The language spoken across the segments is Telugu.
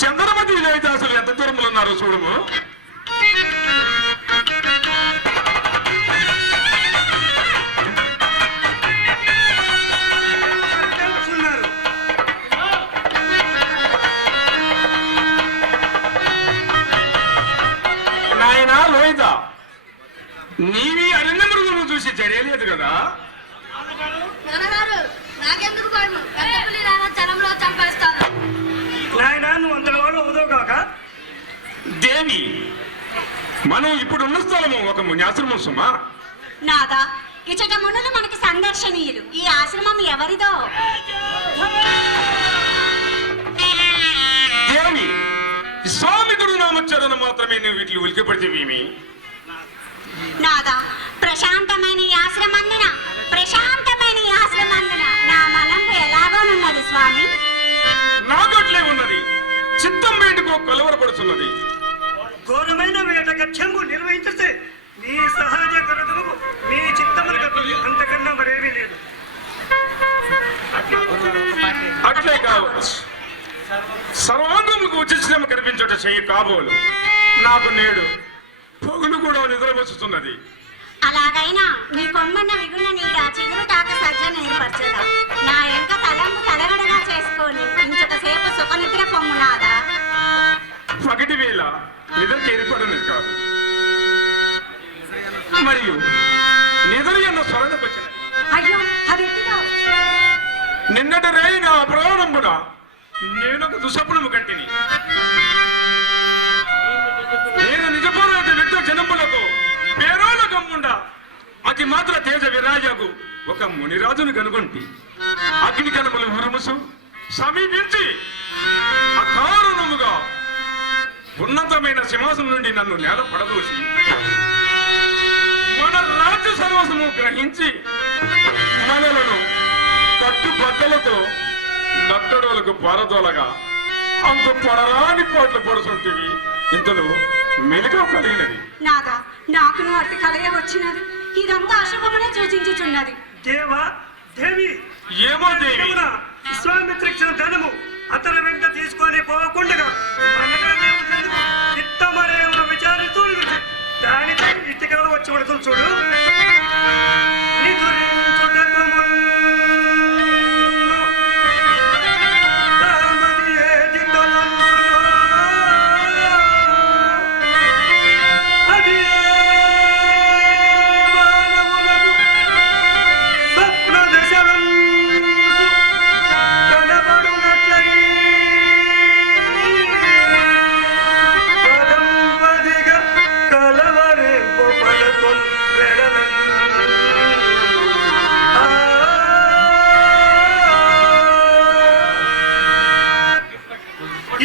చంద్రమతి విజయదాసులు ఎంత దూరంలో ఉన్నారో చూడము. నాయనా లోహిత, నీవి అరణ్య మృగులను చూసి జడేయలేదు కదా. దేవి, మనం ఇప్పుడున్న స్థలము ఒక మునియాశ్రమం సుమా. నాదా, ఇచ్చట మునులు మనకి సందర్శనీయులు. ఈ ఆశ్రమం ఎవరిదో? దేవి, స్వామికుడు నామోచ్చరణ మాత్రమే నువ్వు వీటిని ఉలికిపడితేవేమి? నాదా, ప్రశాంతమైన ఈ ఆశ్రమందున నా మనంపు ఎలాగోనున్నది స్వామి. నాకట్లే ఉన్నది. చిత్తం వేడుకో కలవరపడుతున్నది. ఘోరమైన వేటక చెంబు నిర్వహించితే నీ సహజ కరుతులకు నీ చిత్తములకు అంతకన్నా మరేమీ లేదు. అట్లే కావచ్చు. సర్వాంగములకు ఉచితం కనిపించట చెయ్యి కాబోలు. నాకు నేడు పొగులు కూడా నిద్ర వస్తున్నది. అలాగైనా నీ కొమ్మన్న విగుణ నీడ చిగురు తాక సజ్జను ఏర్పరచదా. నా యొక్క తలంపు తలగడగా చేసుకొని ఇంతసేపు సుఖనిద్ర పొమ్ము నాదా. పగటి వేళ నిద్ర ఏర్పడని కాదు, మరియు నిద్ర ఎన్న స్వరణకొచ్చిన. అయ్యో, అది నిన్నటి రేయి నా ప్రాణం కూడా నేనొక దుస్వప్నము కంటిని. నేను నిజపోరాట వ్యక్త జనములతో పేరోల గమ్ముండా అతి మాత్ర తేజ విరాజకు ఒక మునిరాజును కనుగొంటి. అగ్ని కనుమలు ఉరుముసు సమీపించి అకారణముగా ఉన్నతమైన సింహాసనం నుండి నన్ను నేల పడదోసి మన రాజ్య సర్వస్వము గ్రహించి మనలను కట్టుబద్దలతో నట్టడోలకు పారదోలగా అంత పొడరాని కోట్లు పొడుచుంటివి. ఇంతలో మెలుక కలిగినది. నాదా, నాకును అట్టి కలయ వచ్చినది. ఇదంతా అశుభమనే సూచించుచున్నది. దేవా, దేవి, ఏమో దేవి, విశ్వామిత్రిచ్చిన ధనము అతని వెంట తీసుకొని పోకుండా చిత్తమరేమో విచారిస్తూ దానితో ఇటుకలు వచ్చి పడుతుంది చూడు.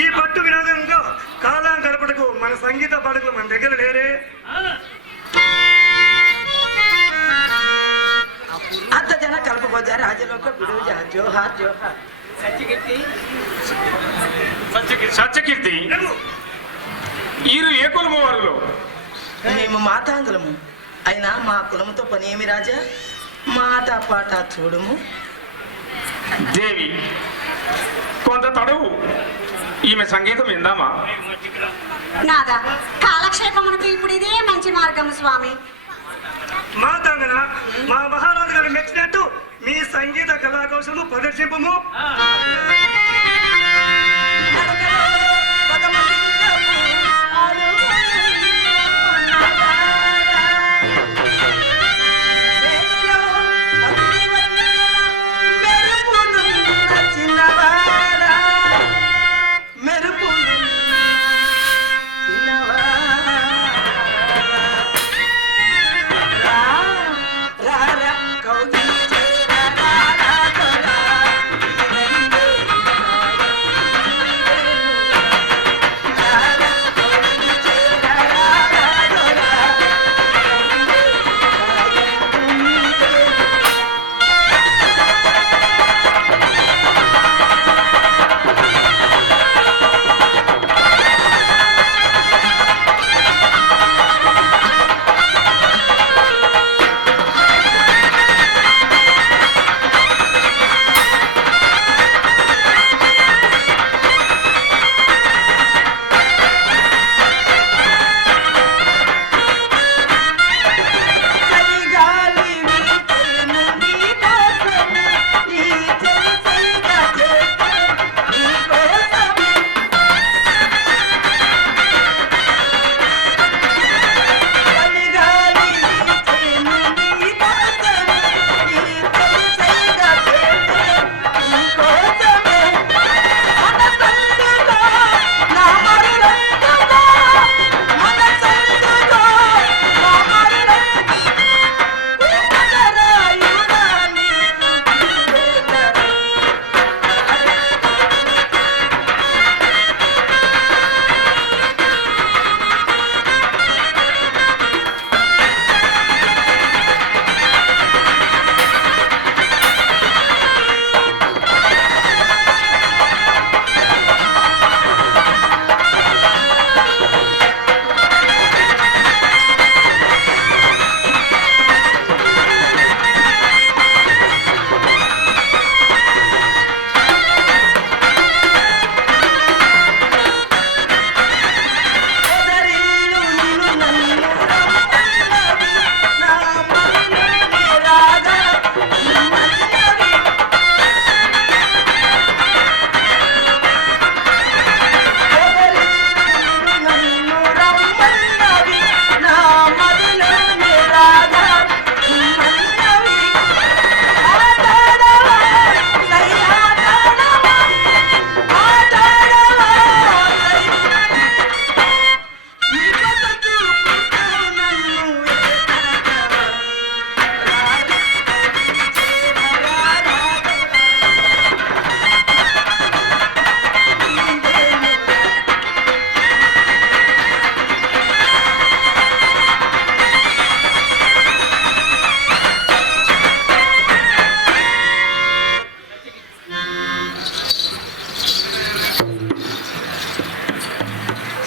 ఈ పట్టు వినోదంగా కాలం గడపడకు మన సంగీత పాటకులు మన దగ్గర లేరే. అంత జన కలపబోజా రాజలోక బిడుజ జోహార్ జోహార్. సత్యకీర్తి, ఈరు ఏ కులము వారిలో? మేము మాతాంగులము. అయినా మా కులముతో పని ఏమి రాజా? మాట పాట చూడము. దేవి, కొంత తడవు ఈమె సంగీతం విందామా? నాదా, కాలక్షేపమునకు ఇప్పుడు ఇదే మంచి మార్గము స్వామి. మాతాంగన, మా మహారాజు గారు మెచ్చినట్టు మీ సంగీత కళాకౌశలము ప్రదర్శింపము. కౌగిలి చేరా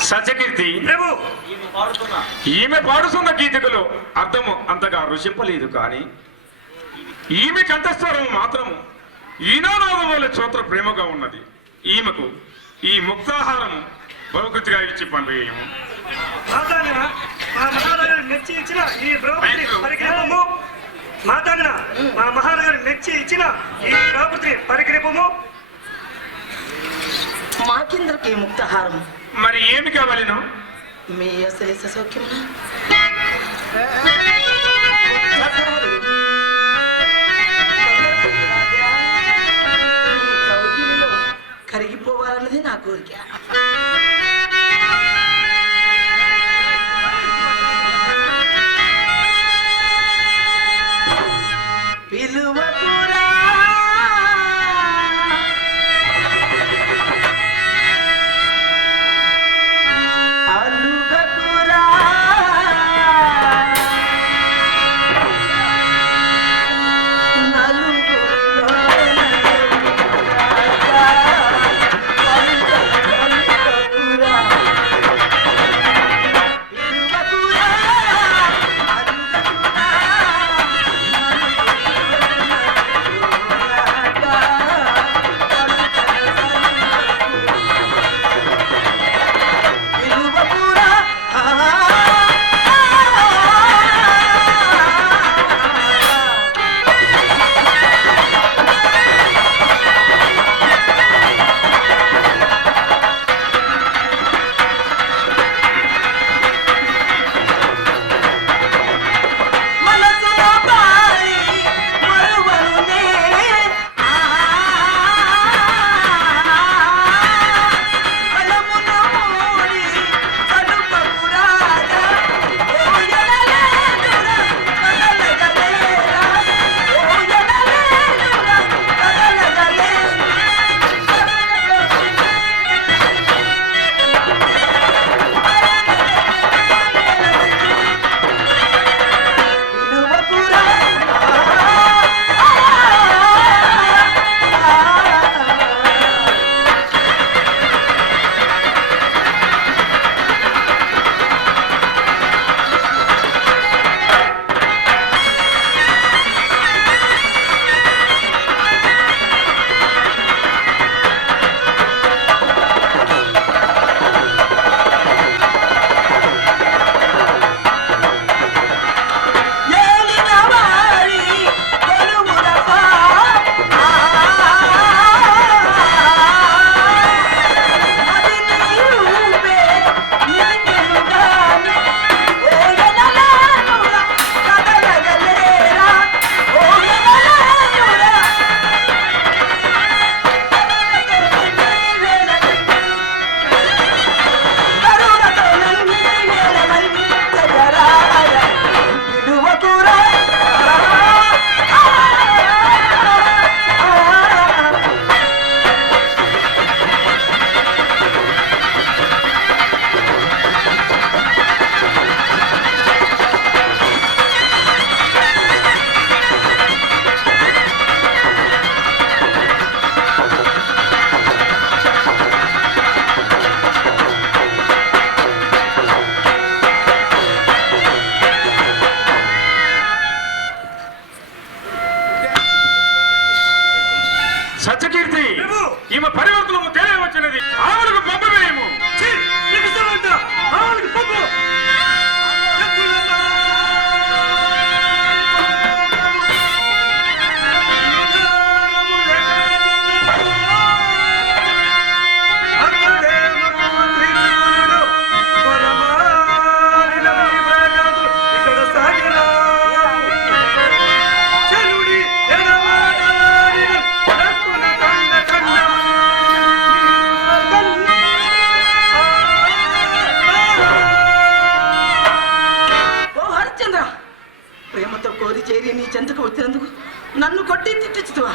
సత్యకీర్తి ప్రభు ఈమె పాడుతున్న గీతికలో అర్థము అంతగా రుచింపలేదు కానీ ఈమె కంఠస్వరం మాత్రము ఈనానాదం వల్ల చోత్ర ప్రేమగా ఉన్నది. ఈమెకు ఈ ముక్తాహారం బహుకృతిగా ఇచ్చి పంపేయము. మాతాంగన మా మహారాజు మెచ్చి ఇచ్చిన ఈ ద్రౌపది పరిగ్రహము మాతాంగన మా మహారాజు మెచ్చి ఇచ్చిన ఈ ద్రౌపది పరిగ్రహము మాకిందరికి ముక్తహారం మరి ఏమి కావాలను? మీ అసలేస సౌఖ్యమునా కరిగిపోవాలన్నది నా కోరిక. పిలువకురా అలుగకురా సత్యకీర్తి ఈమె పరివర్తనము తెలియవచ్చినది. ఆవులకు పంపవేయము. చేరి నీ చెంతకు వచ్చినందుకు నన్ను కొట్టి తిట్టించుతువా?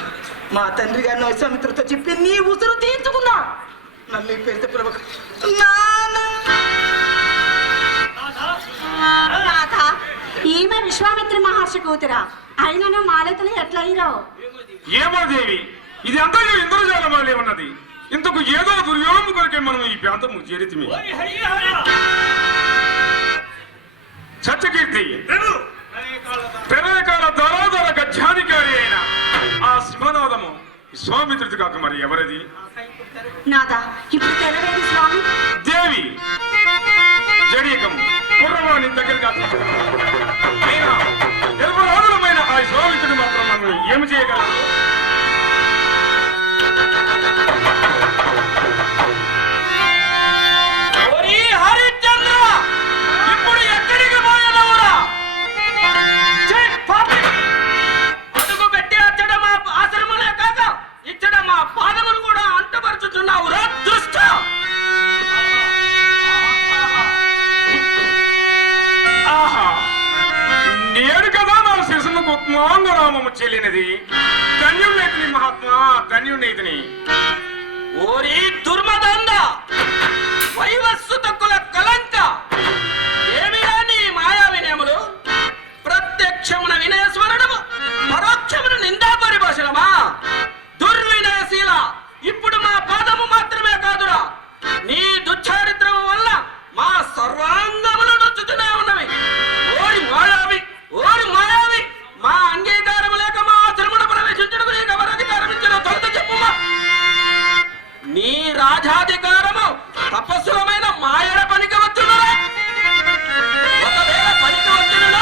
మా తండ్రి గారిని విశ్వామిత్రుడితో చెప్పి నీ ఉసురు తీర్చుకున్నా. నన్ను ఈ పేరుతో పిలవక. ఈమె విశ్వామిత్ర మహర్షి కూతురా అయినను మాలతులు ఎట్లయిరో ఏమో దేవి, ఇది అంతా ఇంద్రజాలం వల్లే ఉన్నది. ఇంతకు ఏదో దుర్యోగము కొరకే మనం ఈ ప్రాంతము చేరితిమి. సత్యకీర్తి ప్రళయకాల ధరాధర గజ్జాధికారి అయిన ఆ శివనాథము విశ్వామిత్రుడి కాక మరి ఎవరది? నాదా ఇప్పుడు తెలవేది స్వామి. దేవి జడియకము పూర్వవాణి దగ్గరగా అయినా నిర్మలాదులమైన ఆ విశ్వామిత్రుడు మాత్రం మనం ఏమి చేయగలరు? ఇప్పుడు ఎక్కడికి పోయినవురా? అడుగు పెట్టి అచ్చట మా ఆశ్రమలే కాక ఇచ్చట మా పాదములు కూడా అంటపరుచుతున్నావురా దుష్ట! ఆహా, నేడు కదా నా శిశువుకు మాంగరామము చెల్లినది. ధన్యుణ్ణైతిని మహాత్మా, ధన్యుణ్ణైతిని. ఓరి దుర్మదండ, వైవస్సు తక్కుల కలంక, ఏమిరా నీ మాయా వినయములు? ప్రత్యక్షమున వినయస్మరణము, పరోక్షమున నిందా పరిభాషణమా? దుర్వినయశీల, ఇప్పుడు మా పాదము మాత్రమే కాదురా, నీ దుశ్చారిత్రము వల్ల మా సర్వాంగములు నొచ్చుతూనే ఉన్నవి. ఓరి మాయావి, ఓరి మాయావి, మా అంగీకారము లేక మా ఆశ్రమణ ప్రవేశించడం నీకు ఎవరు అధికారం ఇచ్చిన తొలుత చెప్పుమా. నీ రాజాధికారము తపస్సులమైన మాయల పనికి వచ్చును. ఒకవేళ పనికి వచ్చును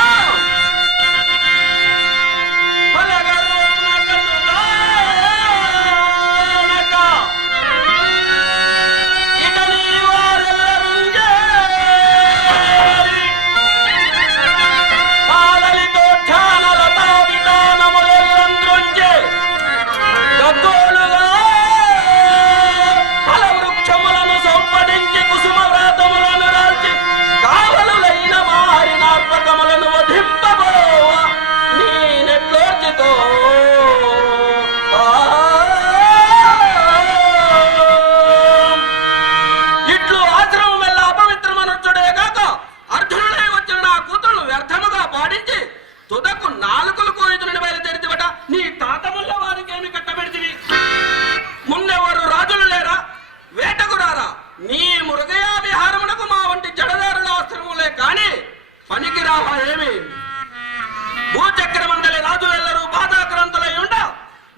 భూచక్రమండలి రాజులెల్లరూ బాధాక్రాంతులై ఉండ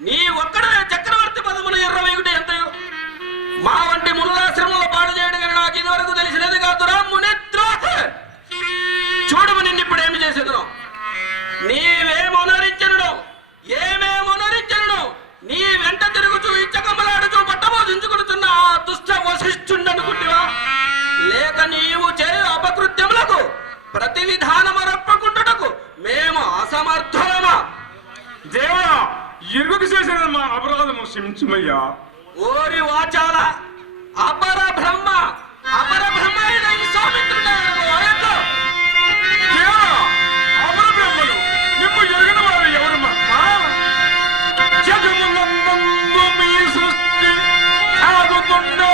నీ ఒక్కడే చక్రవర్తి పదములు 21 ఎంతయో మా వంటి మునులాశ్రమంలో పాడు చేయడం కానీ నాకు ఇదివరకు తెలిసినది కాదురా మునిద్రోహ. చూడము నిన్నిప్పుడు ఏమి చేసేదను? నీవేమొనరించను, ఏమేమొనరించను, నీ వెంట తిరుగుచూ ఇచ్చకమ్మలాడుచూ పట్టబోధించుకుంటున్న ఆ దుష్ట వశిష్ఠుండనుకుంటివా? లేక నీవు చేయు అపకృత్యములకు ప్రతి విధానమరప్పకుంటుటకు మేము అసమర్థులమా? దేవా, ఇరుగుకు చేసిన మా అపరాధము క్షమించుమయ్యా. ఓరి వాచాల, అపర బ్రహ్మ అయిన ఈ సౌమిత్రుడు దేవా, అపర బ్రహ్మలు నిమ్ము ఎరుగని వారు ఎవరు? జగమునందు మీ సృష్టి సాగుతుండే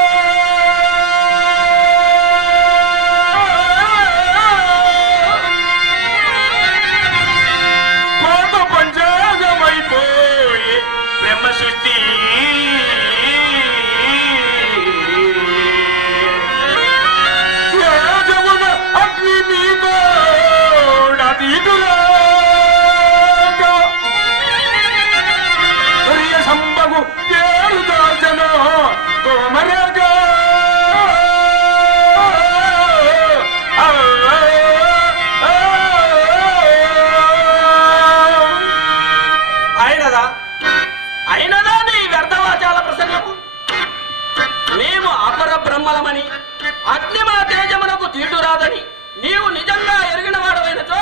అయినదా నీ వ్యర్థవాచాల ప్రసంగము? మేము అపర బ్రహ్మలమని, అగ్ని మన తేజమునకు తీటురాదని నీవు నిజంగా ఎరిగిన వాడవైనచో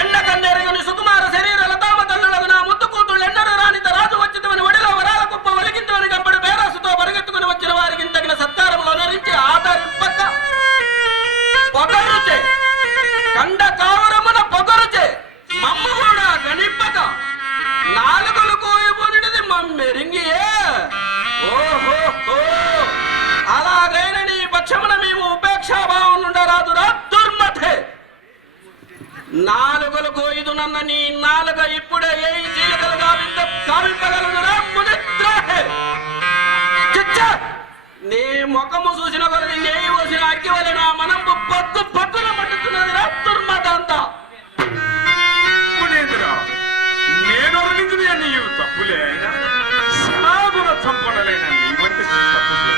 ఎండ కన్నెరగని సుకుమార శరీర లతామ తల్లులకు నా ముద్దు కూతుళ్ళు ఎండరు రానిత రాజు వచ్చితమని ఒడిలో వరాల కుప్ప ఒలిగించమని గంపడి పేరాసుతో పరిగెత్తుకుని వచ్చిన వారికి తగిన సత్కారములు నరించి ఆదరింపక పొగరుచే కండ కావరమున పొగరుచే మమ్ము కూడా గణింపక నాలుగులు కోయబోనిది మమ్మెరింగియే. ఓహో, అలాగైన నీ పక్షమున మేము ఉపేక్షాభావం నుండరాదురా దుర్మతే. నాలుగులు కోయిదు నన్న నీ నాలుగ ఇప్పుడే ఏ చీలకలు గావింపగలనురా మునిద్రోహే. చిచ్చ నీ ముఖము చూసిన కొలది నెయ్యి పోసిన అగ్గి వల్ల నా మనము పగ్గు పగ్గున పట్టుతున్నది రా దుర్మదంతా. మునేంద్ర, నేను అర్పించిన నీవు తప్పులే అయినా సనాగుణ సంపన్నలైన నీ వంటి తప్పులే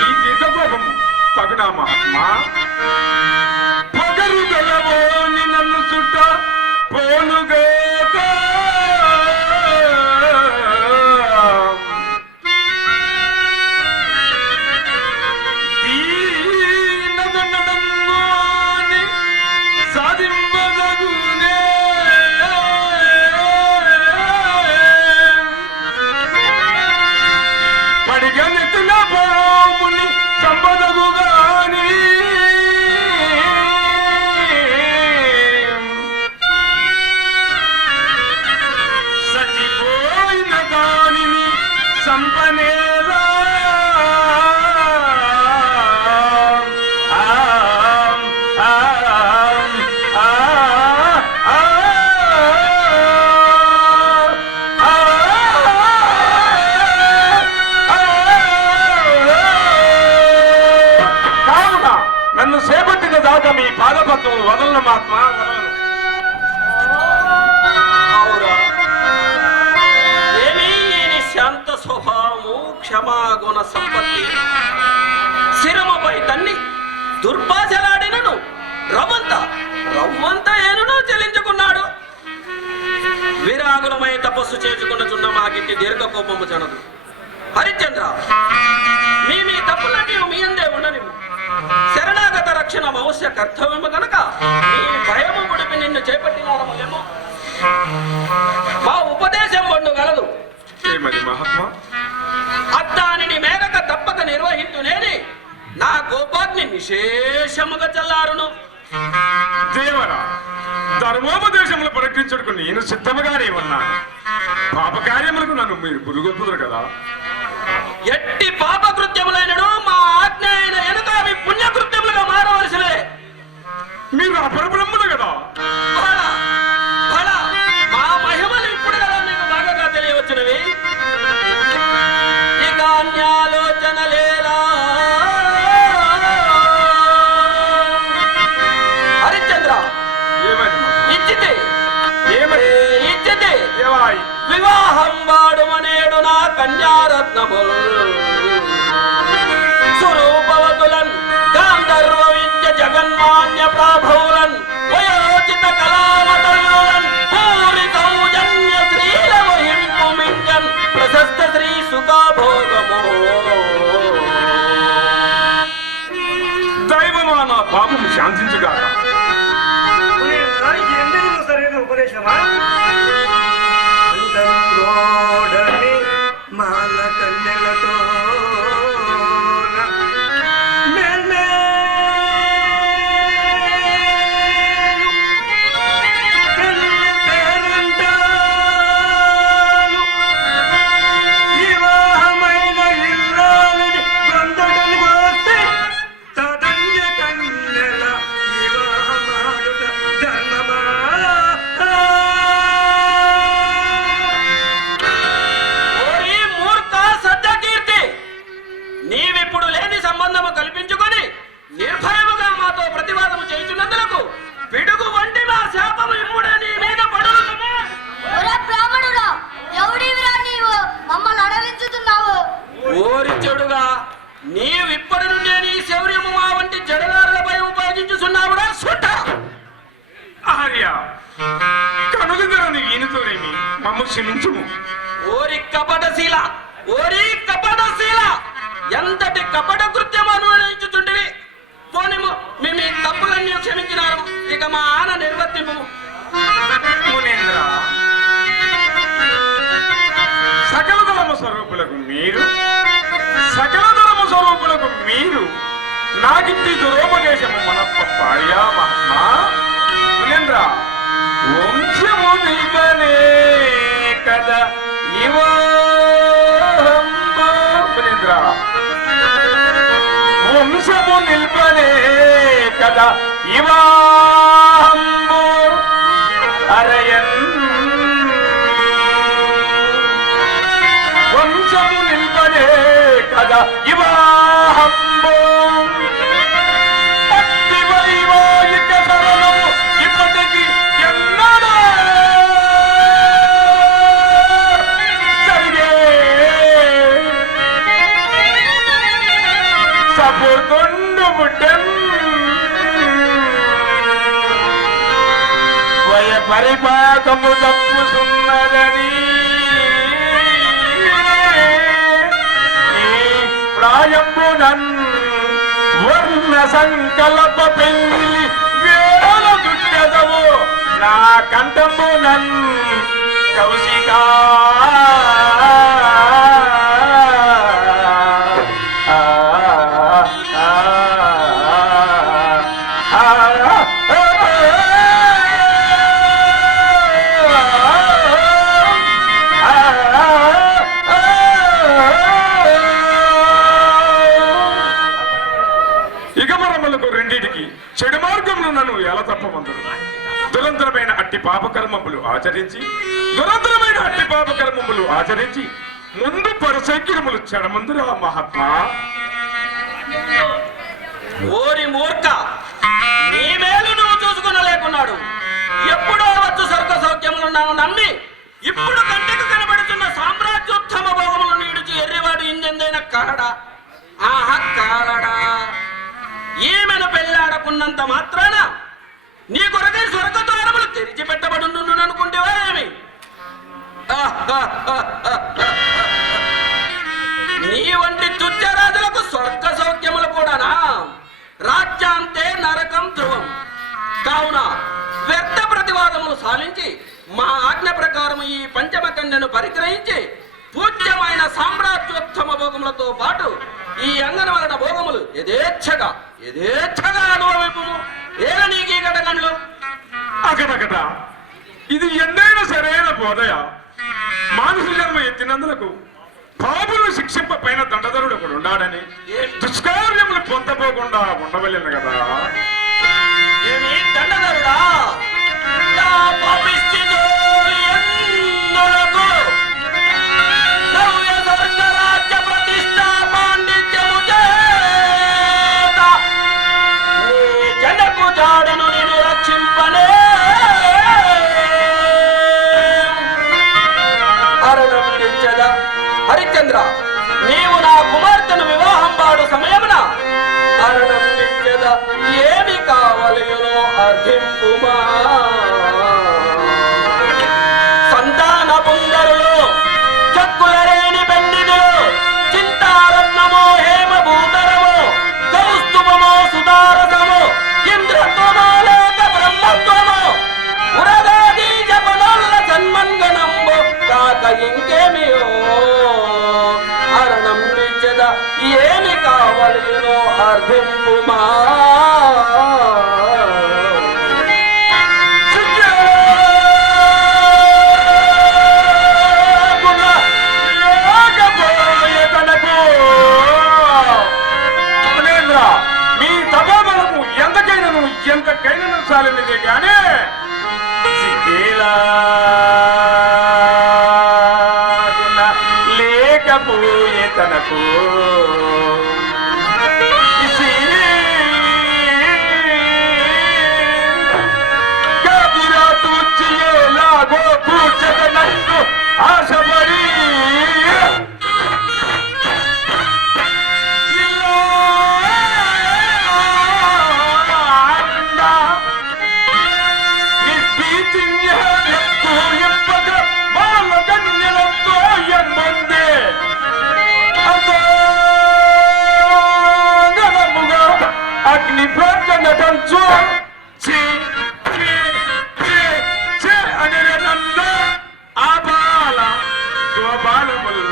ఈ దీర్ఘకోపము తగునా మహాత్మా? పొగరు గలవోని నన్ను చుట్ట పోలుగాక దీనదనడంగోని సాధింపదగునే పడిగనెత్తున పాముని సంపదగుగాని సచిపోయిన దానిని సంపనేలా కావున నన్ను చేపట్టిన దాకా మీ పాదపత్రం వదలను మహాత్మా, వదలను. అవురా, ఏమీ లేని శాంత స్వభావము, క్షమాగుణ సంపత్తి శిరముపై తన్ని దుర్భాషలాడినను రవ్వంత ఏనును చెల్లించుకున్నాడు. విరాగులమై తపస్సు చేసుకున్నచున్న మాకిట్టి దీర్ఘ కోపము చనదు. హరిశ్చంద్ర, మీ తప్పులన్నీ మీ అందే ఉండని శరణాగత రక్షణ అవశ్య కర్తవ్యము కనుక మీ భయము పుడిపి నిన్ను చేపట్టినారమేమో. మా ఉపదేశం వండు గలదు. ఏమది మహాత్మా? అద్దానిని మేరక తప్పక నిర్వహించునేని నా కోపాగ్ని విశేషముగా చల్లారును. దేవరా, ధర్మోపదేశములు పరిరక్షించుటకు నేను సిద్ధముగానే ఉన్నాను. పాపకార్యములకు నన్ను మీరు గురుగొప్పుదురు కదా. ఎట్టి పాపకృత్యములైనను మా ఆజ్ఞ అయిన ఎనుక అవి పుణ్యకృత్యములుగా మారవలసిలే. మీరు అపరబ్రహ్మలు కదా. బల, బల, మా మహిమలు ఇప్పుడు కదా మీకు బాగా తెలియవచ్చినవి. ఇక అన్యాలోచనలేలా. హరిశ్చంద్ర, ఏమది ఇచ్చితే ఏమది ఇచ్చితే దేవాయి? వివాహం వాడుమనేడు నా కన్యారత్నముల్ స్వరూపవతులన్ గాంధర్వ విద్య జగన్మాన్య ప్రాభౌలన్ వయోచిత కళావతరులన్ పూరి సౌజన్య శ్రీల వహింపు మింజన్ ప్రశస్త శ్రీ సుఖభోగము. దైవమా, నా పాపం శాంతించుగాక. ఎందుకు సరైన ఉపదేశమా? అందంగోడని మాల కన్నెలతో వివాహమైన ఇల్లాలని పొందడని పోతే తదంగ కన్నెల వివాహమాడుట ధర్మమా? ఓరి మూర్ఖ సత్యకీర్తి, నీవిప్పుడు లేని సంబంధము కల్పించుకొని నిర్భయముగా మాతో ప్రతివాదము చేయుచున్నందులకు పిడుగు వంటి మా శాపము ఇప్పుడే నీ మీద పడును. ఒరే బ్రాహ్మణుడా, ఎవడివిరా నీవు మమ్మల్ని అడవించుతున్నావు? ఓరి చెడుగా, నీవిప్పటి నుండే నీ శౌర్యము మా వంటి జడలారులపై ఉపయోగించుచున్నావురా సుట్ట. ఆర్య, కనుగొని ఈయనతోనేమి మమ్మ క్షమించుము. ఓరి కపటశీల, ఓరి కపటశీల, ఎంతటి కపట కృత్యము అనుభవించుచుంటివి. పోనిము, మీ తప్పులన్నీ క్షమించినారు. ఇక మా ఆన నిర్వర్తింపు. మునేంద్ర, సకల ధర్మ స్వరూపులకు మీరు నాకిట్టి దురోపదేశము మనప్ప పార్యా మహాత్మా. మునేంద్ర, వంశము నిల్పనే కదా మునేంద్ర, వంశము నిల్పనే కదా ఇవాంబు అరయన్, వంశము నిల్పనే కదా ఇవా పుట్టెన్ వయ పరిపాకము తప్పుసున్నదని ప్రాయంబునన్ వర్ణ సంకల్ప పెళ్లి వేల దుట్టెదవు నా కంఠమునన్ కౌశికా రెండిటికి చెడు మార్గంలో నన్ను ఎలా తప్పమందును దురంతరమైన అట్టి పాపకర్మములు ఆచరించి ముందు పరసైక్యములు చెడమందురా మహాత్మా. ఓరి మూర్ఖ, నీ మేలు నువ్వు చూసుకునలేకున్నాడు. ఎప్పుడో వచ్చు స్వర్గ సౌఖ్యములు నన్ను నమ్మి ఇప్పుడు కంటికి కనబడుతున్న సామ్రాజ్యోత్తమ భోగములు నీడిచి ఎర్రివాడు ఇంజెందైన కాడా కాలడా. ఈమెను పెళ్ళాడకున్నంత మాత్రాన నీ కొరకై స్వర్గ ద్వారములు తెరిచి పెట్టబడును అనుకుంటేవా ఏమి? నీ వంటి తుచ్చరాజులకు స్వర్గ సౌఖ్యములు కూడానా? రాజ్యాంతే నరకం ధ్రువం. కావున వ్యర్థ ప్రతివాదములు సాలించి మా ఆజ్ఞ ప్రకారం ఈ పంచమ కన్యను పరిగ్రహించి పూజ్యమైన సామ్రాజ్యోత్తమ భోగములతో పాటు ఈ అంగనవలన భోగములు యథేచ్ఛగా అనుభవింపు. ఏల నీకీ గడగండ్లు అకటకట ఇది ఎన్నైనా సరైన బోధయ. మానుష జన్మ ఎత్తినందులకు పాపులు శిక్షింప పైన దండధరుడు ఒకడు ఉన్నాడని దుష్కార్యములు పొందపోకుండా ఉండవలేను కదా. ఏమి దండధరుడా? హరిశ్చంద్ర, నీవు నా కుమార్తెను వివాహం పాడు సమయమున అరణించదా ఏమి కావలయునో అర్థింపుమా. సంతాన పుంగరులు చక్కులరేని పెన్నిదులు చింతారత్నమో హేమ భూతరమో కౌస్తుభమో సుతారసమో ఇంద్రత్వమో లేక బ్రహ్మత్వమో ఉరగాది జపనల్ల సన్మన్గనంబు కాక ఇంకేమియో అరణం నిచ్చద ఏమి కావలయునో అర్థింపుమా. మీ తపోబలము ఎంతకైనా చాలినదే కానీ లేకపోయే తనకు లాగో కూర్చదనట్టు ఆశపడి అగ్ని ప్రకటనటంచు అనే నన్ను ఆ బాల గోపాలములు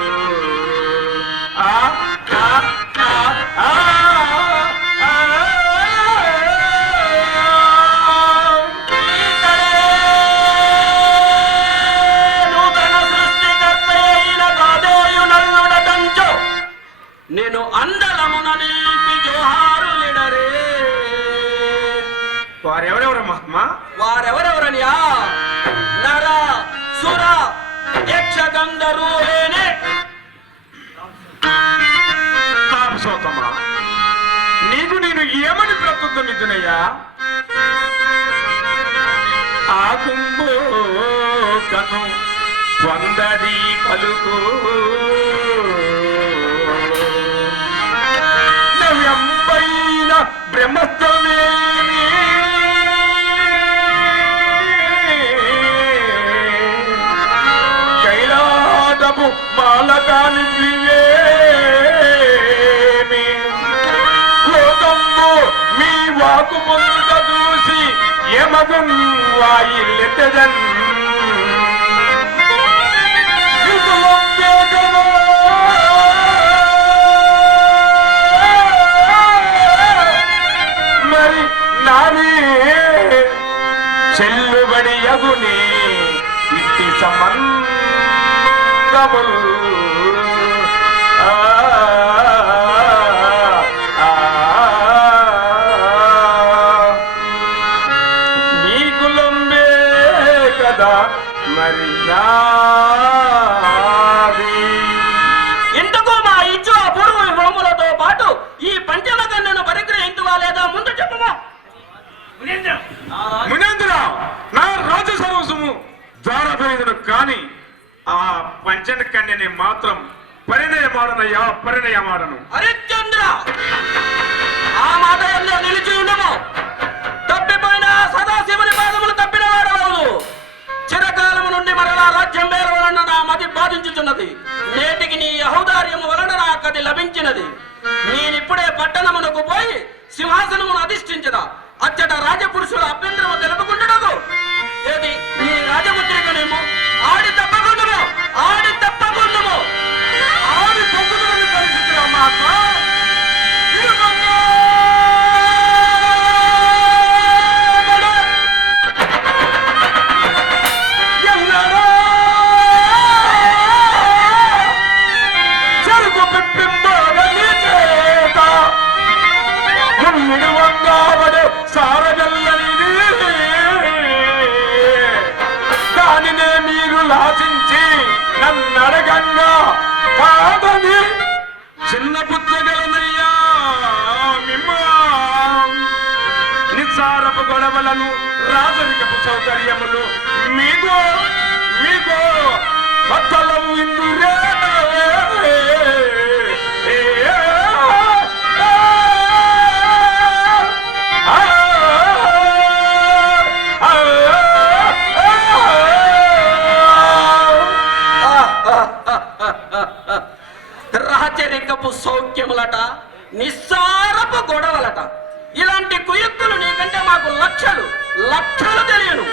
నేను అందలమున నిలిపి జోహారులిడరే. వారెవరెవరు మహాత్మా? వారెవరెవరనియా? నర సుర యక్ష గంధర్వులేనే. తాపసోత్తమా, నీకు నేను ఏమని ప్రస్తుతమిద్దునయ్యా? ఆ కుంభో కను పొందది పలుకు నవ్యం పైన బ్రహ్మస్థమేమి కైలాసపు మాలకాని ప్రియేమి లోకంబు మీ వాకు పొందుట చూసి యమగున్ వాయిల్లెత్తదన్ మరి నాని చెల్లుబడి యగుని ఇట్టి సంబంధములు నీకు లొంబే కదా మరి నాది ఇంతకు మా ఇచ్చు అపూర్వ హోములతో పాటు ఈ పంచమ కన్యను పరిగ్రహించువా లేదా ముందు చెప్పమా. మునేంద్ర నా రాజసర్వసము జారబోయేదను కాని ఆ పంచన కన్యని మాత్రం పరిణయమాడనయ్యా పరిణయమాడను. హరిశ్చంద్ర, ఆ మాట ఎందు నిలిచి ఉండము. తప్పిపోయిన సదాశివుని పాదములు తప్పిన వాడవదు. చిరకాలము నుండి మరలా రాజ్యం వేరవలన నా మతి బాధించుచున్నది. నేటికి నీ ఔదార్యము వలన నాకు అది లభించినది. నేనిప్పుడే పట్టణమునకు పోయి సింహాసనమును అధిష్ఠించదా అచ్చట రాజపురుషుల అభ్యంతరము తెలుపుకుంటుడకు. ఏది నీ రాజముద్రికనేమో ఆడి తప్పకుండుము, ఆడి తప్పకుండుము. ఆది తొమ్మిది పరిస్థితుల మాట చెరుకు పిప్పింబడని చేత మున్నిడువంగావడు సారగల్లనిది దానినే మీరు లాసించి నన్నడగంగా కాదని చిన్న పుత్రగలనయ్యా మిమ్మ నిస్సారపు గొడవలను రాజరికపు సౌకర్యములు మీకు మీకు బట్టలము ఇందురే రాచరికపు సౌఖ్యములట, నిస్సారపు గొడవలట. ఇలాంటి కుయుక్తులు నీకంటే మాకు లక్షలు లక్షలు తెలియను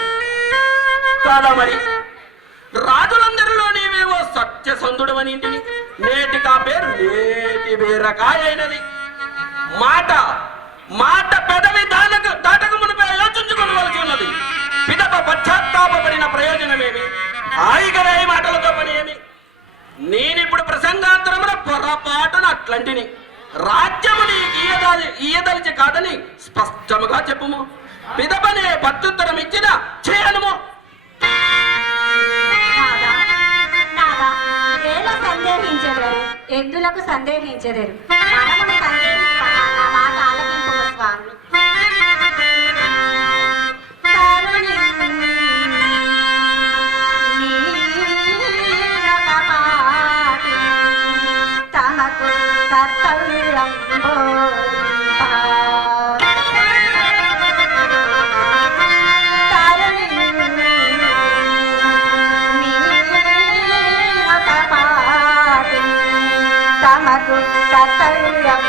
కాదా. మరి రాజులందరిలో నీవేవో సత్యసంధుడు అని ఇంటిని నేటికి ఆ పేరు నేటి బీరకాయ అయినది. మాట మాట పెదవి దాటక మునిపై యోచించుకోవలసి ఉన్నది. పిదప పశ్చాత్తాపడిన ప్రయోజనమేమి? హాయిగా ఈ మాటలతో పని ఏమి? నేనిప్పుడు ప్రసంగాంతరమున పొరపాటున అట్లాంటిని రాజ్యము నీకు ఇయ్యదలిచి కాదని స్పష్టముగా చెప్పుము. పిదపనే ప్రత్యుత్తరం ఇచ్చిన చేయనుము. సందేహించెదరు, ఎద్దులకు సందేహించెదరు, మనమును సందేహింపక నా మాట ఆలకింపుము స్వామి. తరుణి తమకు కర్తవ్యం బోధింప. తమకు కర్తవ్యం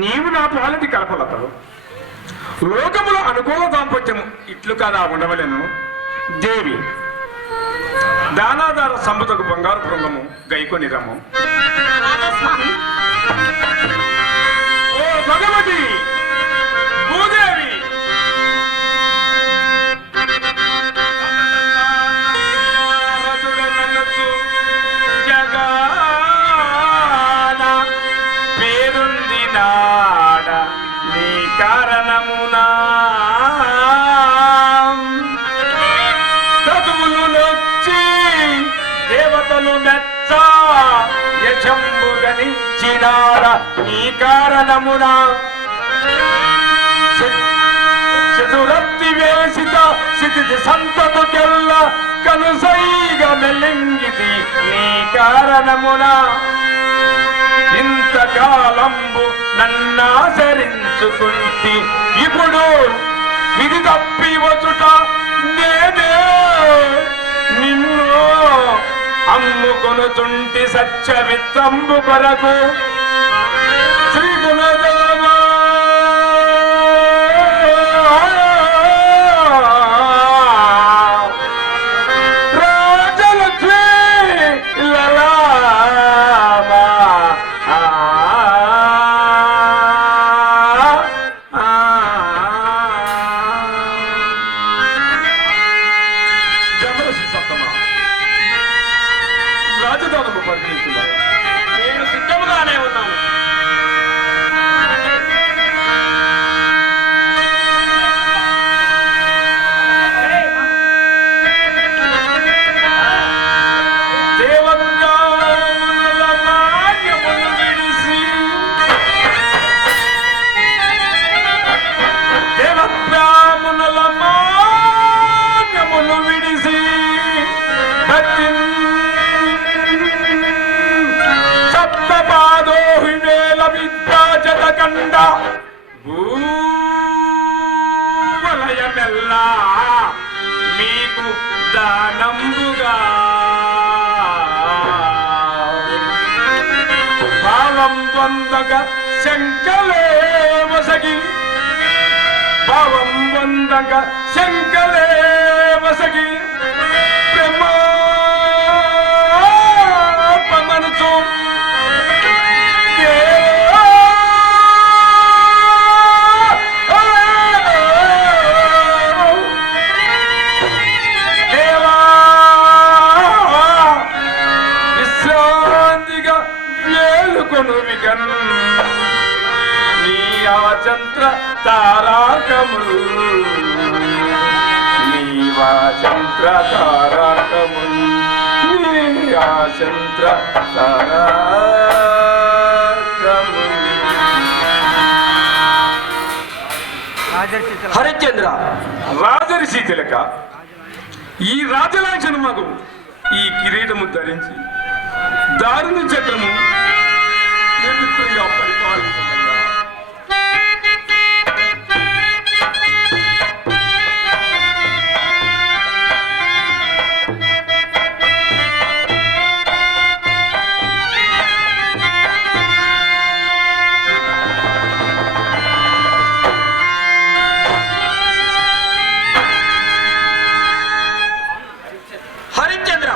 నీవు నా పాలటి కలపలతవు లోకముల అనుకూల దాంపత్యము ఇట్లు కాదా ఉండవలెను. దేవి దానాదార సంపదకు బంగారు బృంగము గైకొని రమ్ము. రాధస్వామి ఓ భగవతి భూదేవి రతుడననసు జగాన పేరొందినాడ నీ కారణమునా తతువులు నొచ్చి దేవతలు మెచ్చ యశంబు గణించినాడ నీ కారణమునా చతురత్తి వేసిత స్థితి సంతతుకెల్ల కనుసైగ మెల్లింగిది నీ కారణమున ఇంతకాలంబు నన్నాచరించుకుంటి ఇప్పుడు విధి తప్పి వచ్చుట నేనే నిన్ను అమ్ముకొనుచుంటి సత్య విత్తంబు కొరకు శ్రీ గుణదేవా రాజలక్ష్మి లలామా జమరసి సత్తమా రాజధానము పరిచయించున్నారు. నేను సిద్ధముగానే ఉన్నాను. దేవత్యాముల మాన్యములు విడిసి దేవత్యాముల మాన్యములు విడిసి సప్తపాదోహి వేల విద్యాజత కండ భూవలయమెల్లా మీకు దానంబుగా భావం వందగ శంకలే వసగి భావం వందగ శంకలే వసగి బ్రహ్మనుచు దేవా విశ్రాంతిగా మేలుకొను విగన్ నీ ఆచంత్ర తారాకములు నీ వాచంత్ర తారాకములు నీ ఆచంత్ర తారాకములు. హరిశ్చంద్ర, రాజరిషి తిలక ఈ రాజలాంఛన మగు ఈ కిరీటము ధరించి దారుణ చక్రము నిమిత్తంగా పరిపాలించమయ్యా. హరిశ్చంద్ర,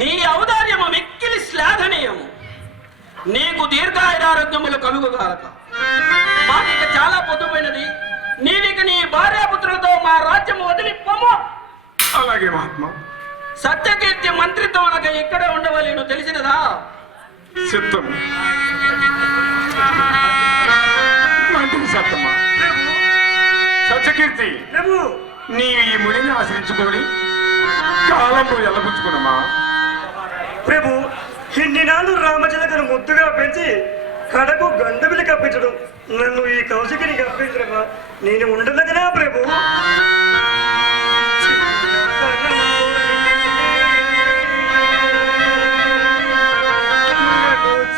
నీ ఔదార్యము మిక్కిలి శ్లాఘనీయము. నీకు దీర్ఘాయురారోగ్యములు కలుగుగాక. మాకిక చాలా పొద్దుపోయినది. నీవిక నీ భార్యాపుత్రులతో మా రాజ్యము వదిలి పొమ్ము. అలాగే మహాత్మా. సత్యకీర్తి మంత్రిత్వం అనగా ఇక్కడే ఉండవలేను, తెలిసినదా? చిత్తం మంత్రి సత్తమ్మా. సత్యకీర్తి, ప్రభు నీవు ఈ మునిని ఆశ్రయించుకొని కాలంలో ఎల్లబుచ్చుకున్నమా. ప్రభు ఇన్ని నాళ్ళు రామచిలకను ముద్దుగా పెంచి కడకు గండవిలి కప్పించడం నన్ను ఈ కౌశికిని కప్పించడమా నేను ఉండదగనా ప్రభు.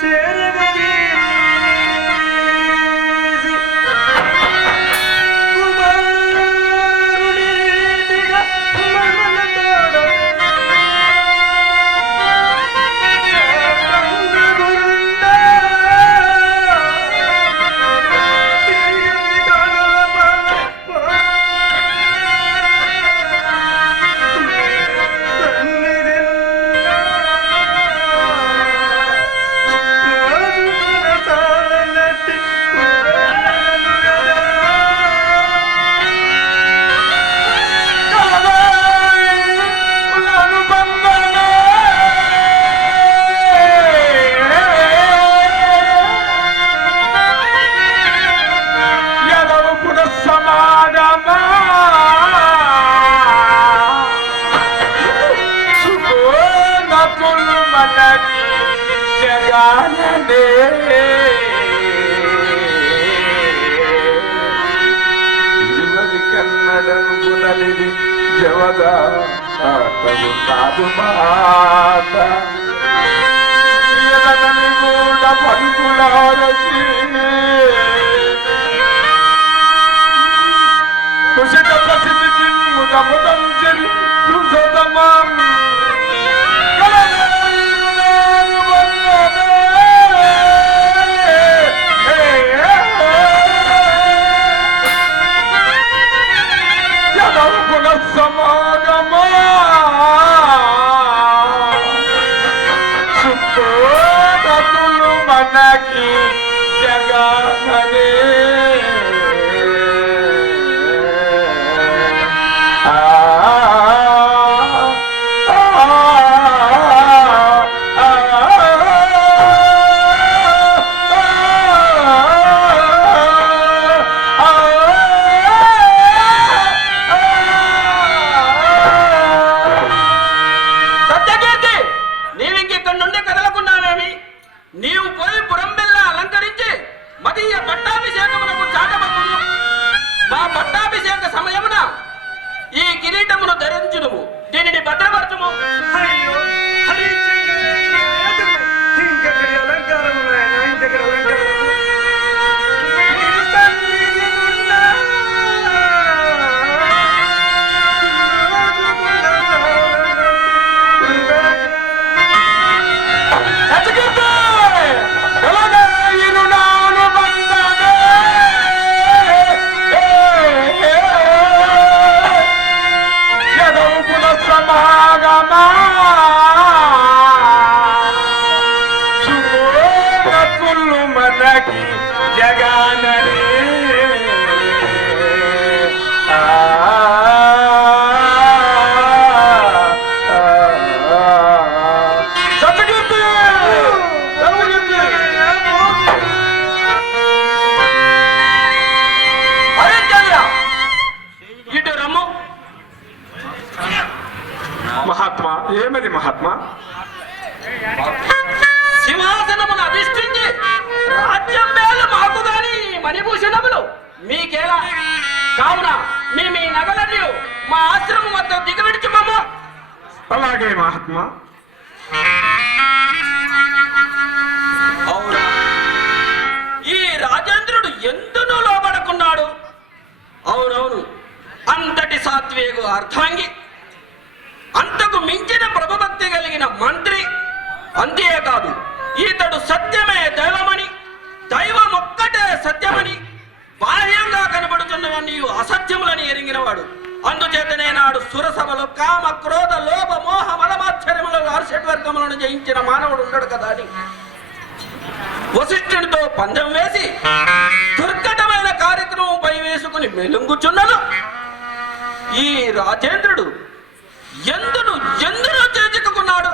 చేరగని కుమారుడిగా మమలతోడ గురుండా మనకి జగాననే ఇరువది కన్నడను పునలిది జవదా ఆటము కాదు మాట ఎదనని కూడా పలుకులారసి కుశిత ప్రసిద్ధికి ముదముదం చెరి సుసదమం సమాగమా సుఖోదతులు మనకి జగనే నీవు పోయి పురంబెల్లా అలంకరించి మదీయ పట్టాభిషేకమునకు చాటబట్టును. మా పట్టాభిషేక సమయమున ఈ కిరీటమును ధరించుదుము. దీనిని భద్రపరచుము. అయ్యో హరిచంద్ర ఇంకెక్కడి అలంకారము నాయన, ఇంకెక్కడి అలంకారము సమాగమా సుఖోదతులు మనకి జగననే ఇటు రమ్ము. మహాత్మా, ఏమది మహాత్మా? సింహాసనమును అధిష్ఠించి రాజ్యం మేలు మాకు గాని మణిభూషణములు మీకేలా? కావున మీ మీ నగలన్నీ మా ఆశ్రమం వద్ద దిగవిడిచి మమ్మ. అలాగే మహాత్మా. అవునా, ఈ రాజేంద్రుడు ఎందును లోబడుకున్నాడు? అవునవును, అంతటి సాత్వికు అర్థంగి, అంతకు మించిన ప్రభుభక్తి కలిగిన మంత్రి. అంతేకాదు, ఇతడు సత్యమే దైవమని, దైవం ఒక్కటే సత్యమని, బాహ్యంగా కనబడుతున్నవన్నీ అసత్యములని ఎరిగినవాడు. అందుచేతనే నాడు సురసభలో కామ క్రోధ లోభ మోహ మలమాశ్చర్యములు హర్షడ్వర్గములను జయించిన మానవుడు ఉన్నాడు కదా అని వశిష్ఠునితో పందెం వేసి దుర్ఘటమైన కార్యక్రమం పై వేసుకుని మెలుంగుచున్నను ఈ రాజేంద్రుడు ఎందును చేర్చుకున్నాడు.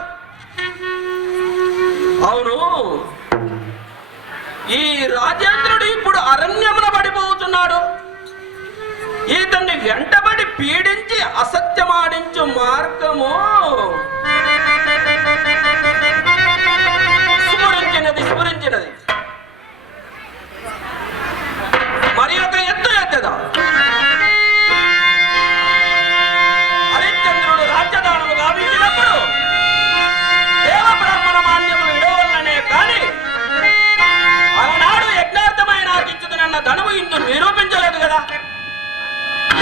అవును, ఈ రాజేంద్రుడు ఇప్పుడు అరణ్యమున పడిపోతున్నాడు. ఇతన్ని వెంటబడి పీడించి అసత్యమాడించు మార్గము స్ఫురించినది. మరి ఒక ఎత్తు ఎత్తదా? హరిశ్చంద్రుడు రాజ్యదానము గావించినప్పుడు దేవ బ్రాహ్మణ మాన్యములు విడవలనే కాని అలనాడు యజ్ఞార్థమైన ఆకించుతున్న ధనము ఇందు నిరూపించలేదు కదా.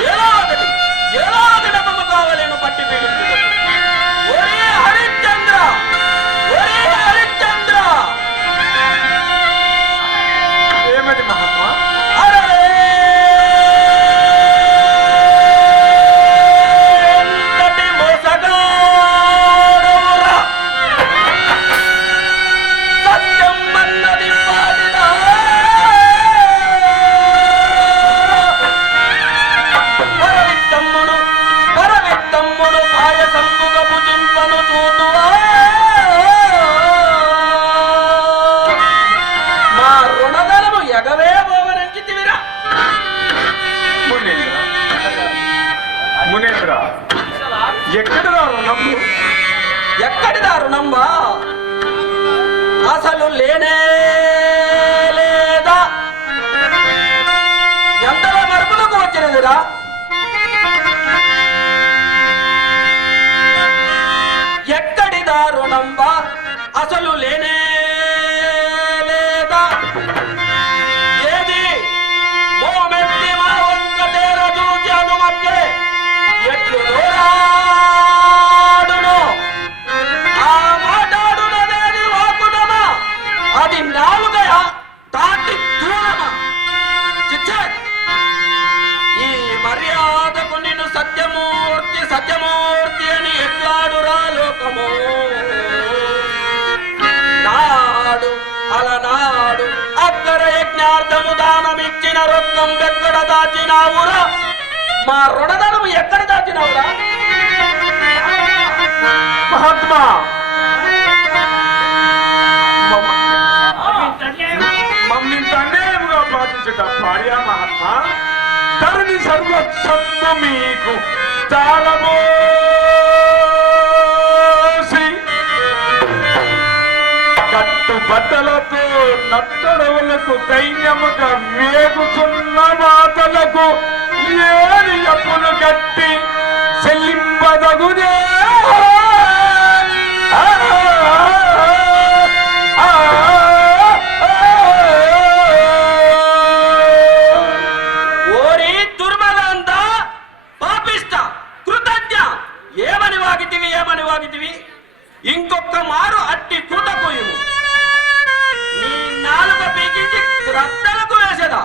ఏదో ఒకటి డబ్బము కావాలను పట్టి పీడించు. ఒరే హరి లేనే లేదా? ఎంతలో మరుపులకు వచ్చినదిరా? ఎక్కడి దారుణంబా అసలు లేనే లేదా? ఏది మోమెత్తి మా ఒక్క తేర చూచి అనుమత్తే ఎట్లు దూరాడును ఆ మాట్లాడునదేది వాకునమా అది నాలుగయా తాటి దూరమా? చిచ్చే ఈ మర్యాదకు నిన్ను సత్యమూర్తి సత్యమూర్తి అని ఎట్లాడురా లోకము. నాడు అలనాడు అక్కర యజ్ఞార్థము దానమిచ్చిన రత్నం ఎక్కడ దాచినావురా? మా రుణధనము ఎక్కడ దాచినావురా? మహాత్మా మమ్మల్ని తండ్రిగా బాధించట భార్య మహాత్మా ధరణి సర్వస్వము మీకు తాళమోసి కట్టుబట్టలతో నట్టడవులకు దైన్యముగా వేగుచున్న మాటలకు ఏని అప్పులు కట్టి చెల్లింపదగునే. ఓరి దుర్మదంత పాపిష్ట కృతజ్ఞ ఏమని వాగితివి ఏమని వాగితివి? ఇంకొక మారు అట్టి కూతపోయుము. నీ నాలుక పీకించి రద్దలకు వేసేదా?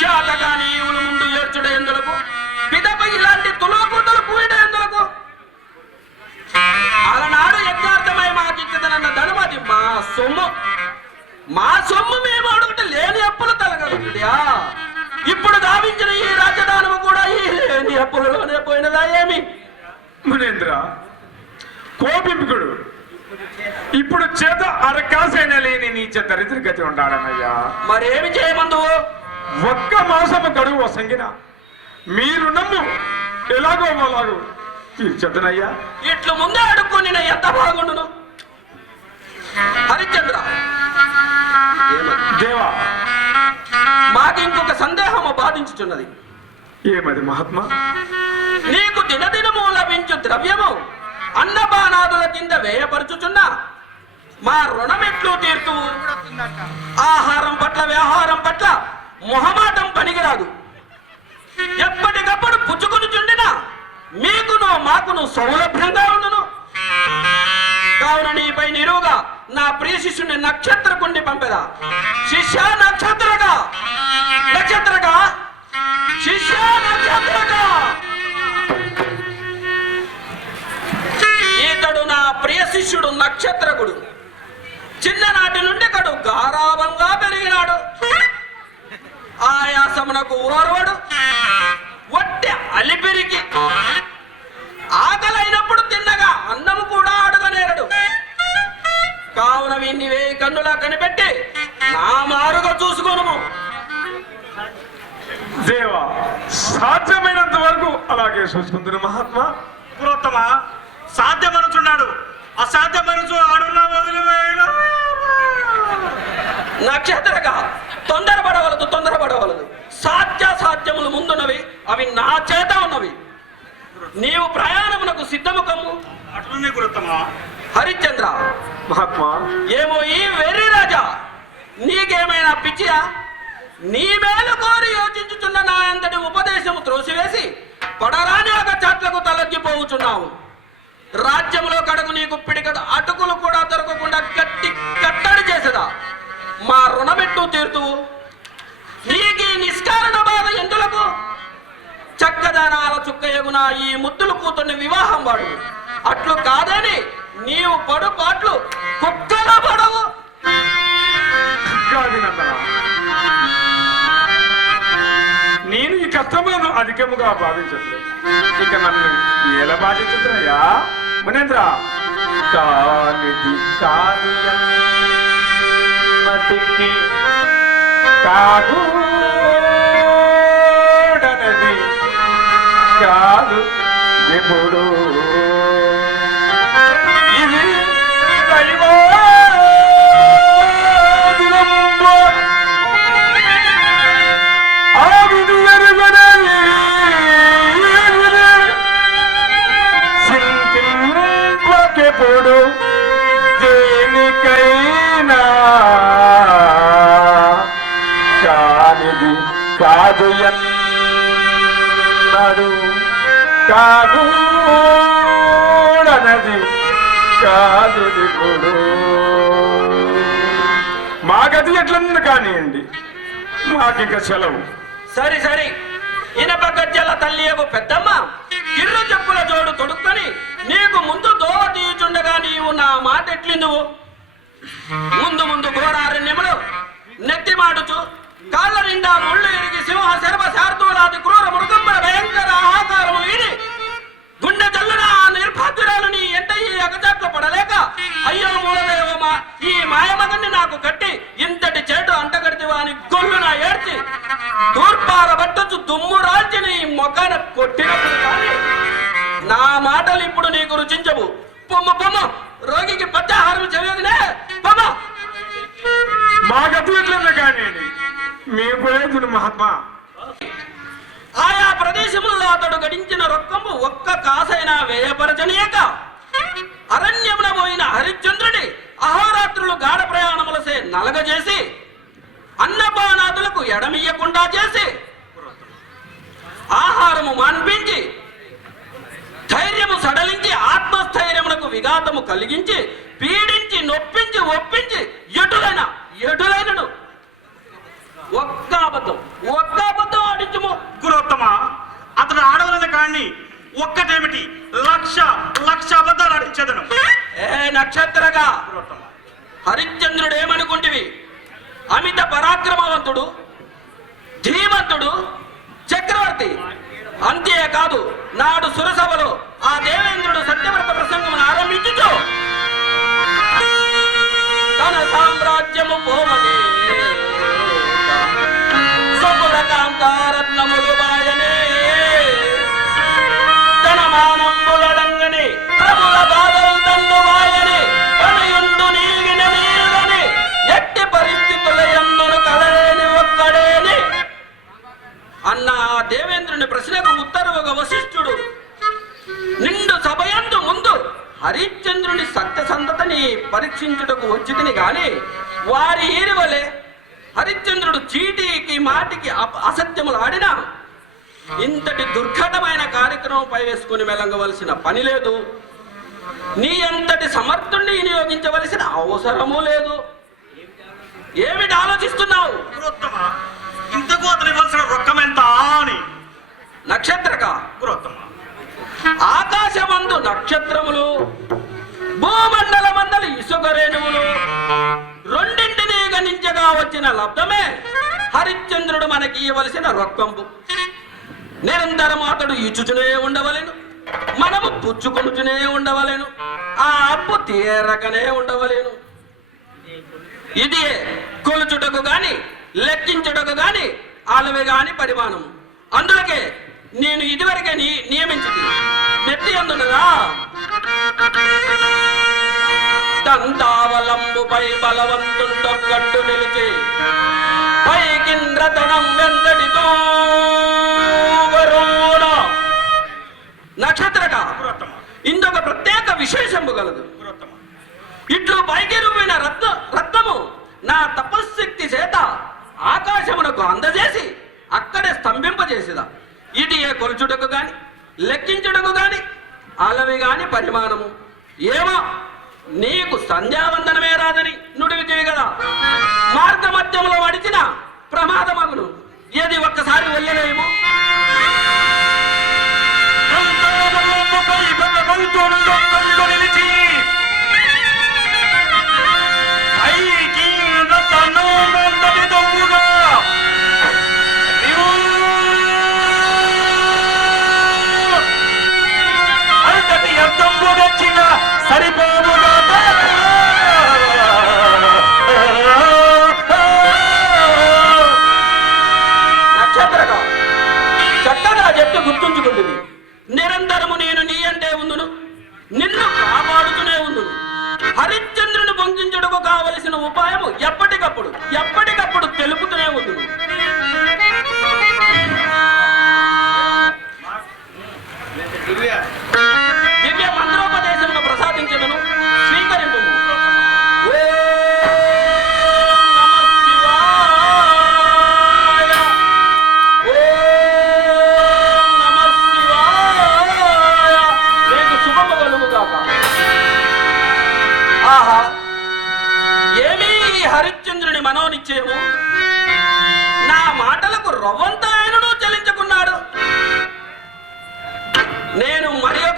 చేతగా నీవులు ముందు ఏడ్చుడ ఎందులకు? పిదపై ఇలాంటి తులోకూతలు పూయడ ఎందులకు? అలనాడు యజ్ఞార్థమై మాకిచ్చదనన్న ధనమది మా సొమ్ము. మా సొమ్ము మేము అడుగుట లేని అప్పులు తలగలుగుతుందా? ఇప్పుడు దావించిన ఈ రాజధానము కూడా ఈ లేని అప్పులలోనే పోయినదా ఏమి? మునేంద్ర కోపింపుకుడు ఇప్పుడు చేత అరకాసైన లేని నీచ దరిద్ర గతి ఉండాలనయ్యా. మరేమి చేయమందువు? ఒక్క మాసము గడువు వసంగిన మీరు నమ్ము ఎలాగో అలాగో తీర్చదనయ్యా. ఇట్లు ముందే అడుక్కొని నేను ఎంత బాగుండును. హరిశ్చంద్ర దేవా మాకింకొక సందేహము బాధించుచున్నది. ఏమది మహాత్మా? నీకు దినదినము లభించు ద్రవ్యము అన్నపానాదుల కింద వ్యయపరుచుచున్న మా రుణమెట్లు తీర్తు? ఆహారం పట్ల వ్యవహారం పట్ల మొహమాటం పనికిరాదు. ఎప్పటికప్పుడు పుచ్చుకుని చుండినా మీకును మాకును సౌలభ్యంగా ఉండును. కావున నీపై నిరువుగా నా ప్రియ శిష్యుని నక్షత్రకుండి పంపెదా. శిష్య నక్షత్రగా నక్షత్రగా శిష్య నక్షత్రగా ఈతడు నా ప్రియ శిష్యుడు నక్షత్రకుడు. చిన్ననాటి నుండి కడు గారాభంగా పెరిగినాడు. ఆయాసమునకు ఓర్వడు, వట్టి అలిపిరికి ఆకలైనప్పుడు తిన్నగా అన్నము కూడా అడగనేరడు. కావున వీన్ని వేయి కన్నులా కనిపెట్టి నా మారుగా చూసుకోను. దేవా సాధ్యమైనంత వరకు అలాగే చూసుకుంటున్న మహాత్మా. పురోత్తమ సాధ్యమనుచున్నాడు, అసాధ్యమనుచు అడుగులా వదిలివేయడం. నక్షత్రగా తొందరపడవలదు తొందరపడవలదు. సాధ్యాసాధ్యములు ముందున్నవి, అవి నా చేత ఉన్నవి. నీవు ప్రయాణమునకు సిద్ధము కమ్ము. అట్లనే పురోత్తమ. హరిశ్చంద్ర మహాత్మా ఏమో ఈ వెర్రి రాజా, నీకేమైనా పిచ్చియా? నీ మేలు కోరి యోచించుచున్న నా అంతటి ఉపదేశము త్రోసివేసి పడరాని ఒక చాట్లకు తలొగ్గిపోవుచున్నావు. రాజ్యములో కడుగు నీకు పిడికడు అటుకులు కూడా దొరకకుండా గట్టి కట్టడి చేసేదా. మా రుణమెట్టు తీర్తువు. నీకు ఈ నిష్కారణ బాధ ఎందులకు? చక్కదనాల చుక్కయగున ఈ ముద్దులు కూతుర్ని వివాహం వాడు. అట్లు కాదని నీవు పడు పాట్లు కుక్కల పడవు. నేను ఈ కష్టములను అధికముగా భావించట్లేదు. ఇక నన్ను ఎలా బాధించుతున్నాయా మునేంద్ర? కానిది కానియన్నటికి కాగూడనది కాదు ఎప్పుడు ఇది దైవం రాజు దిగుడు. మా గతి ఎట్లన్నా కానివ్వండి, మాకింక సెలవు. సరి సరి ఇనప గజ్జల తల్లియకు పెద్దమ్మ ఇల్లు చెప్పుల జోడు తొడుక్కొని నీకు ముందు దోవ తీయుచుండగా నీవు నా మాట ఎట్లిందువు? ముందు ముందు ఘోరారణ్యములు నెత్తి మాడుచు కాళ్ళ నిండా ముళ్ళు ఎరిగి సింహ శర్మ శార్దూలాది క్రూర మృగంబర భయంకర ఆహాకారము వీడి గుండె జల్లున ఆ నిర్భాగ్యురాలు నీ ఎంట ఈ అగచాట్లు పడలేక అయ్యో మూలదేవమా ఈ మాయమగన్ని నాకు కట్టి ఇంతటి చేటు అంటగడితివా అని గొల్లున ఏడ్చి తూర్పార బట్టొచ్చు దుమ్ము రాల్చి నీ మొక్కన కొట్టినప్పుడు కానీ నా మాటలు ఇప్పుడు నీకు రుచించవు. పొమ్ము పొమ్ము, రోగికి పత్యాహారం చెయ్యదులే పొమ్ము. మా గతి ఎట్లన్నా కానివ్వండి, మీ ప్రయోజనం మహాత్మా. ఆయా ప్రదేశములలో అతడు గడించిన రొక్కము ఒక్క కాసైనా వ్యయపరచనీయక అరణ్యమున పోయిన హరిశ్చంద్రుడి అహోరాత్రులు గాఢ ప్రయాణములసే నలగజేసి అన్నపానాదులకు ఎడమియ్యకుండా చేసి ఆహారము మాన్పించి ధైర్యము సడలించి ఆత్మస్థైర్యమునకు విఘాతము కలిగించి పీడించి నొప్పించి ఒప్పించి ఎటులైనడు ఒక్క అబద్ధం ఆడించుము. గురోత్తమ, అతడు ఆడవలని కానీ ఒక్కటేమిటి లక్ష అబద్ధాలు ఆడించదను. ఏ నక్షత్రగా హరిశ్చంద్రుడు ఏమనుకుంటివి? అమిత పరాక్రమవంతుడు, ధీమంతుడు, చక్రవర్తి. అంతేకాదు నాడు సురసభలో ఆ దేవేంద్రుడు సత్యవ్రత ప్రసంగమును ఆరంభించుచు తన సామ్రాజ్యము పోమనే సకుల కాంతారత్నములు బాయనే తన మానంబులడంగని ప్రభుల బాధలు తండు బాయనే తనయుండు నీగిన నీరుగని ఎట్టి పరిస్థితుల యందును కలలేని ఒక్కడేని అన్న ఆ దేవేంద్రుని ప్రశ్నకు ఉత్తరువుగా వశిష్ఠుడు నిండు సభయందు ముందు హరిశ్చంద్రుని సత్యసంధతని పరీక్షించుటకు వచ్చితిని గాని వారి ఈరివలే హరిశ్చంద్రుడు చీటికి మాటికి అసత్యములు ఆడినా ఇంతటి దుర్ఘటమైన కార్యక్రమం పై వేసుకుని మెలంగవలసిన పని లేదు. నీ అంతటి సమర్థుణ్ణి వినియోగించవలసిన అవసరము లేదు. ఏమిటి ఆలోచిస్తున్నావు? ఇంతకు అతను ఇవ్వాల్సిన రొక్కం ఎంత అని. నక్షత్రక గురోత్తమ, ఆకాశమందు నక్షత్రములు, భూమండలమందలి ఇసుక రేణువులు రెండింటినీ గణించగా వచ్చిన లబ్ధమే హరిశ్చంద్రుడు మనకి ఇవ్వవలసిన రొక్కంపు. నిరంతరం అతడు ఇచ్చుచునే ఉండవలెను, మనము పుచ్చుకొనుచునే ఉండవలెను, ఆ అప్పు తీరకనే ఉండవలేను. ఇది కొలుచుటకు గాని లెక్కించుటకు గాని అలవి గాని పరిమాణము. అందులకే నేను ఇదివరకే నియమించింది నెత్తి అందునగా దంతావలంబుపై బలవంతుండొక్కట్టు నిలిచి పైకింద్రతనం వెందడితో నక్షత్రక ఇందొక ప్రత్యేక విశేషంబు గలదు. ఇట్లు పైకి రువ్విన రత్నము నా తపశ్శక్తి చేత ఆకాశమునకు అందజేసి అక్కడే స్తంభింపజేసిదా. ఇది ఏ కొలుచుటకు గాని లెక్కించుటకు గాని అలవి గాని పరిమాణము. ఏమో నీకు సంధ్యావందనమే రాదని నుడివితివి కదా. మార్గ మధ్యంలో వడిచిన ప్రమాదమగును. ఏది ఒక్కసారి వెయ్యలేము. నక్షత్రగా చక్కగా చెప్తూ గుర్తుంచుకుంటుంది. నిరంతరము నేను నీ అంటే ఉందును, నిన్ను కాపాడుతూనే ఉందును. హరిశ్చంద్రుని పొందించుటకు కావలసిన ఉపాయము ఎప్పటికప్పుడు తెలుపుతూనే ఉందును. దివ్య మంత్రోపదేశమును ప్రసాదించదును, స్వీకరింపు. నా మాటలకు రవ్వంత ఆయనను చెల్లించుకున్నాడు. నేను మరియు